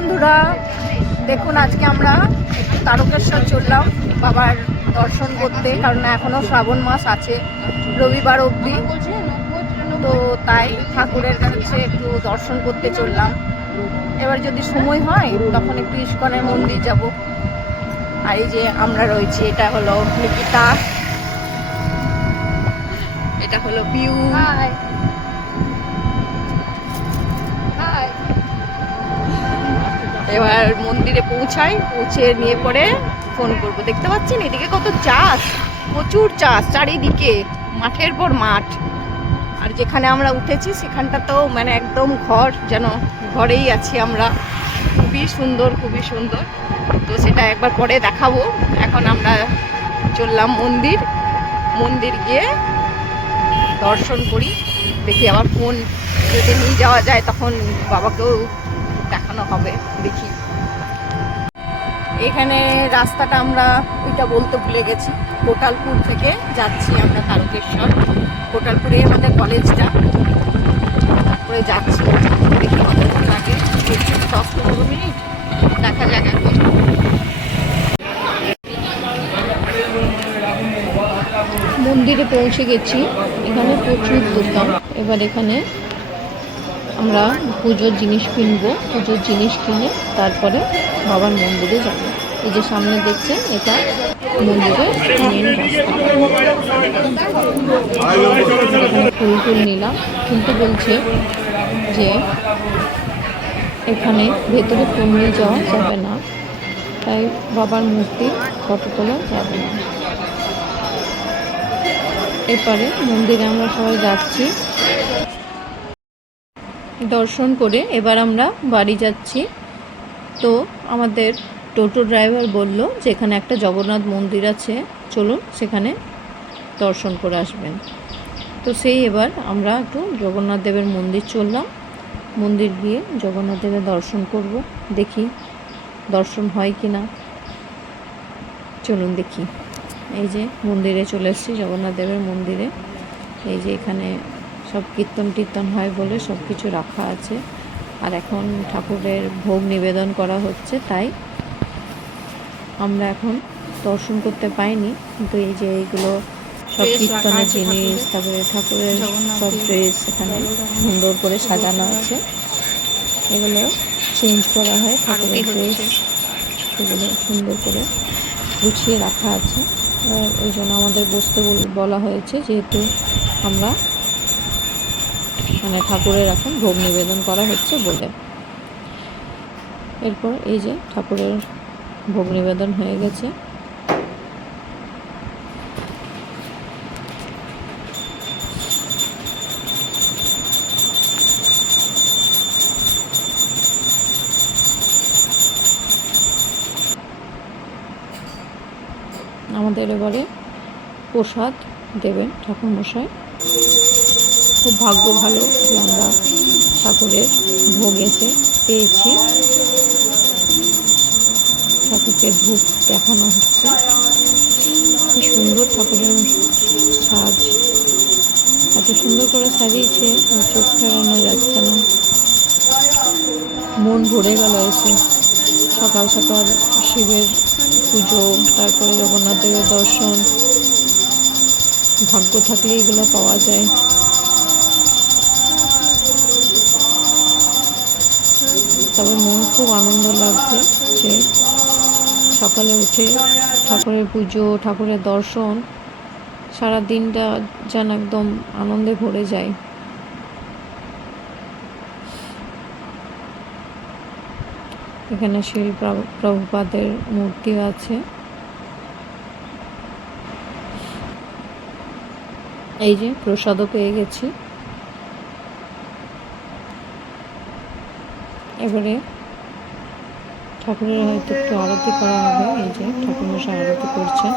বন্ধুরা, দেখুন আজকে আমরা একটু তারকেশ্বর চললাম বাবার দর্শন করতে, কারণ এখনো শ্রাবণ মাস আছে রবিবার অবধি। তো তাই ঠাকুরের কাছে একটু দর্শন করতে চললাম। এবার যদি সময় হয় তখন একটু ইস্কনের মন্দির যাব। আর এই যে আমরা রয়েছি, এটা হলো নিকিতা, এটা হলো পিউ। এবার মন্দিরে পৌঁছে নিয়ে পরে ফোন করব। দেখতে পাচ্ছেন এদিকে কত চাষ, প্রচুর চাষ, চারিদিকে মাঠের পর মাঠ। আর যেখানে আমরা উঠেছি সেখানটা তো মানে একদম ঘর, যেন ঘরেই আছি আমরা। খুবই সুন্দর, খুবই সুন্দর। তো সেটা একবার পরে দেখাবো। এখন আমরা চললাম মন্দির গিয়ে দর্শন করি। দেখি আবার ফোন যদি নিয়ে যাওয়া যায় তখন বাবাকেও দেখানো হবে, দেখি। এখানে রাস্তাটা আমরা ওইটা বলতে ভুলে গেছি, কোটালপুর থেকে যাচ্ছি আমরা তারকেশ্বর। কোটালপুরে আমাদের কলেজটা, তারপরে যাচ্ছি। দেখি কতক্ষণ লাগে, 10-15 মিনিট, দেখা যাক এখন। মন্দিরে পৌঁছে গেছি, এখানে প্রচুর দোকান। এবার এখানে আমরা পুজোর জিনিস কিনবো, পুজোর জিনিস কিনে তারপরে বাবার মন্দিরে যাবো। এই যে সামনে দেখছেন, এটা মন্দিরের মেন রাস্তা। এখানে ফুল নিলাম, কিন্তু বলছে যে এখানে ভেতরে ফুল নিয়ে যাওয়া যাবে না, তাই বাবার মূর্তি ফটো তোলা যাবে না। এরপরে মন্দিরে আমরা সবাই যাচ্ছি দর্শন করে। এবার আমরা বাড়ি যাচ্ছি। তো আমাদের টোটো ড্রাইভার বলল যে এখানে একটা জগন্নাথ মন্দির আছে, চলুন সেখানে দর্শন করে আসবেন। তো সেই এবার আমরা একটু জগন্নাথ দেবের মন্দির চললাম। মন্দির গিয়ে জগন্নাথ দেবের দর্শন করব, দেখি দর্শন হয় কি না। চলুন দেখি। এই যে মন্দিরে চলে এসেছি, জগন্নাথ দেবের মন্দিরে। এই যে এখানে সব কীর্তন হয় বলে সব কিছু রাখা আছে। আর এখন ঠাকুরের ভোগ নিবেদন করা হচ্ছে, তাই আমরা এখন দর্শন করতে পাইনি। কিন্তু এই যে এইগুলো সব কীর্তনের জিনিস, তারপরে ঠাকুরের সব ড্রেস এখানে সুন্দর করে সাজানো আছে। এগুলো চেঞ্জ করা হয় ঠাকুরের ড্রেস, সেগুলো সুন্দর করে গুছিয়ে রাখা আছে। ওই জন্য আমাদের বসতে বলা হয়েছে, যেহেতু আমরা মানে ঠাকুরের এখন ভোগ নিবেদন করা হচ্ছে বলে। এরপর এই যে ঠাকুরের ভোগ নিবেদন হয়ে গেছে। আমাদের এবারে প্রসাদ দেবেন ঠাকুরমশাই। খুব ভাগ্য ভালো যে আমরা ঠাকুরের ভোগ এসে পেয়েছি। ঠাকুরকে ধূপ দেখানো হচ্ছে। কি সুন্দর ঠাকুরের সাজ, এত সুন্দর করে সাজিয়েছে, চোখ ফেরানো যাচ্ছে না। মন ভরে গেল এসে। সকাল সকাল শিবের পুজো, তারপরে জগন্নাথ দেবের দর্শন, ভাগ্য থাকলে এগুলো পাওয়া যায়। তবে মন খুব আনন্দ লাগছে যে সকালে উঠে ঠাকুরের পুজো, ঠাকুরের দর্শন, সারা দিনটা যেন একদম আনন্দে ভরে যায়। এখানে শিল প্রভুপাদের মূর্তি আছে। এই যে প্রসাদও পেয়ে গেছি। এবারে ঠাকুরের হয়তো একটু আরতি করা হবে। এই যে ঠাকুরমশাই আরতি করছেন।